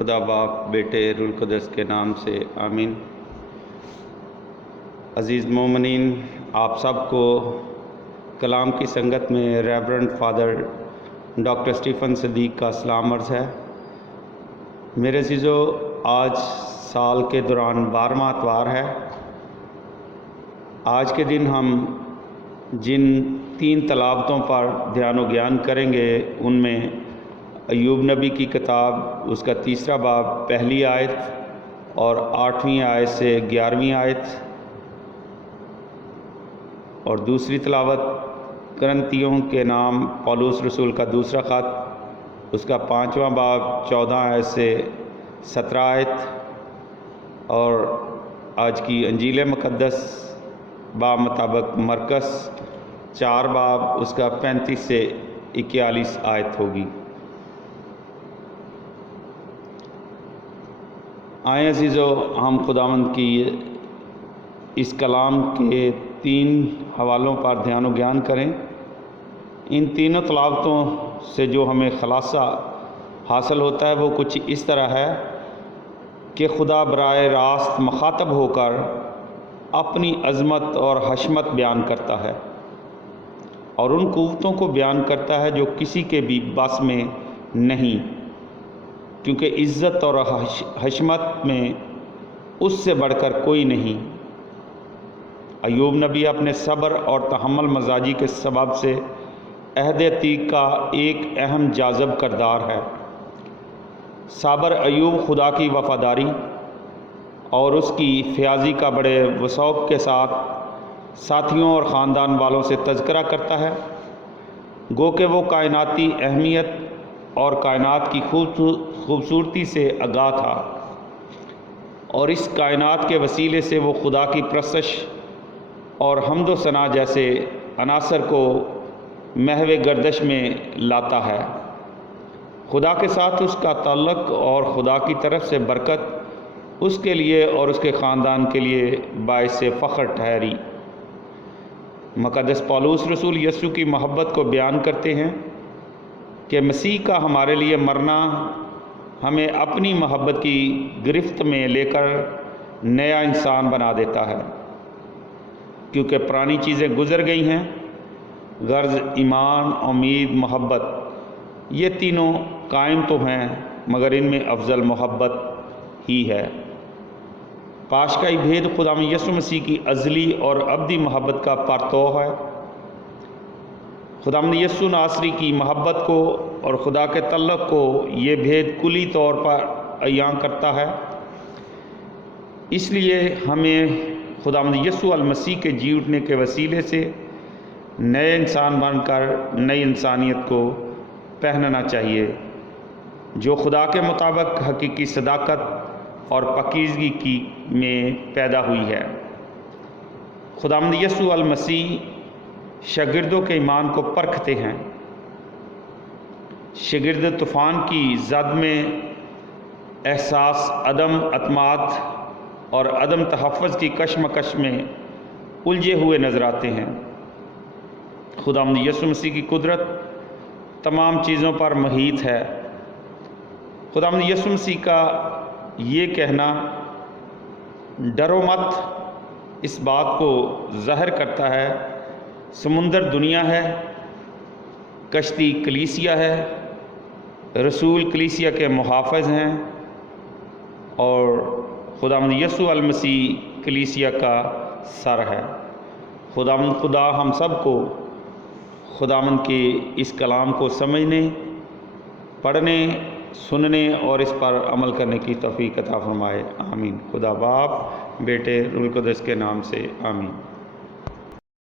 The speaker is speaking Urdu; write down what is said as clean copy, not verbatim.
خدا باپ بیٹے روح القدس کے نام سے آمین۔ عزیز مومنین، آپ سب کو کلام کی سنگت میں ریورنڈ فادر ڈاکٹر اسٹیفن صدیق کا سلام عرض ہے۔ میرے عزیزو، آج سال کے دوران 12واں اتوار ہے۔ آج کے دن ہم جن 3 تلاوتوں پر دھیان و گیان کریں گے ان میں ایوب نبی کی کتاب، اس کا 3 باب، پہلی آیت اور 8ویں آیت سے 11ویں آیت، اور دوسری تلاوت کرنتیوں کے نام پولس رسول کا دوسرا خط، اس کا 5واں باب، 14 آیت سے 17 آیت، اور آج کی انجیل مقدس باب مطابق مرکز 4 باب، اس کا 35 سے 41 آیت ہوگی۔ آئیں عزیزو، ہم خداوند کی اس کلام کے 3 حوالوں پر دھیان و گیان کریں۔ ان تینوں تلاوتوں سے جو ہمیں خلاصہ حاصل ہوتا ہے وہ کچھ اس طرح ہے کہ خدا براہ راست مخاطب ہو کر اپنی عظمت اور حشمت بیان کرتا ہے اور ان قوتوں کو بیان کرتا ہے جو کسی کے بھی بس میں نہیں، کیونکہ عزت اور حشمت میں اس سے بڑھ کر کوئی نہیں۔ ایوب نبی اپنے صبر اور تحمل مزاجی کے سبب سے عہد عتیق کا ایک اہم جاذب کردار ہے۔ صابر ایوب خدا کی وفاداری اور اس کی فیاضی کا بڑے وثوق کے ساتھ ساتھیوں اور خاندان والوں سے تذکرہ کرتا ہے، گو کہ وہ کائناتی اہمیت اور کائنات کی خوبصورتی سے آگاہ تھا، اور اس کائنات کے وسیلے سے وہ خدا کی پرستش اور حمد و ثنا جیسے عناصر کو محو گردش میں لاتا ہے۔ خدا کے ساتھ اس کا تعلق اور خدا کی طرف سے برکت اس کے لیے اور اس کے خاندان کے لیے باعث فخر ٹھہری۔ مقدس پولس رسول یسوع کی محبت کو بیان کرتے ہیں کہ مسیح کا ہمارے لیے مرنا ہمیں اپنی محبت کی گرفت میں لے کر نیا انسان بنا دیتا ہے، کیونکہ پرانی چیزیں گزر گئی ہیں۔ غرض ایمان، امید، محبت، یہ تینوں قائم تو ہیں مگر ان میں افضل محبت ہی ہے۔ پاشکائی بھید خداوند یسوع مسیح کی ازلی اور ابدی محبت کا پرتو ہے۔ خداوند یسوع ناصری کی محبت کو اور خدا کے تعلق کو یہ بھید کلی طور پر عیاں کرتا ہے۔ اس لیے ہمیں خداوند یسوع المسیح کے جی اٹھنے کے وسیلے سے نئے انسان بن کر نئی انسانیت کو پہننا چاہیے، جو خدا کے مطابق حقیقی صداقت اور پاکیزگی میں پیدا ہوئی ہے۔ خداوند یسوع المسیح شاگردوں کے ایمان کو پرکھتے ہیں۔ شاگرد طوفان کی زد میں احساس عدم اعتماد اور عدم تحفظ کی کشمکش میں الجھے ہوئے نظر آتے ہیں۔ خداوند یسوع مسیح کی قدرت تمام چیزوں پر محیط ہے۔ خداوند یسوع مسیح کا یہ کہنا ڈرو مت اس بات کو ظاہر کرتا ہے، سمندر دنیا ہے، کشتی کلیسیا ہے، رسول کلیسیا کے محافظ ہیں، اور خداوند یسوع المسیح کلیسیا کا سر ہے۔ خداوند خدا ہم سب کو خداوند کے اس کلام کو سمجھنے، پڑھنے، سننے اور اس پر عمل کرنے کی توفیق عطا فرمائے۔ آمین۔ خدا باپ، بیٹے، روح القدس کے نام سے آمین۔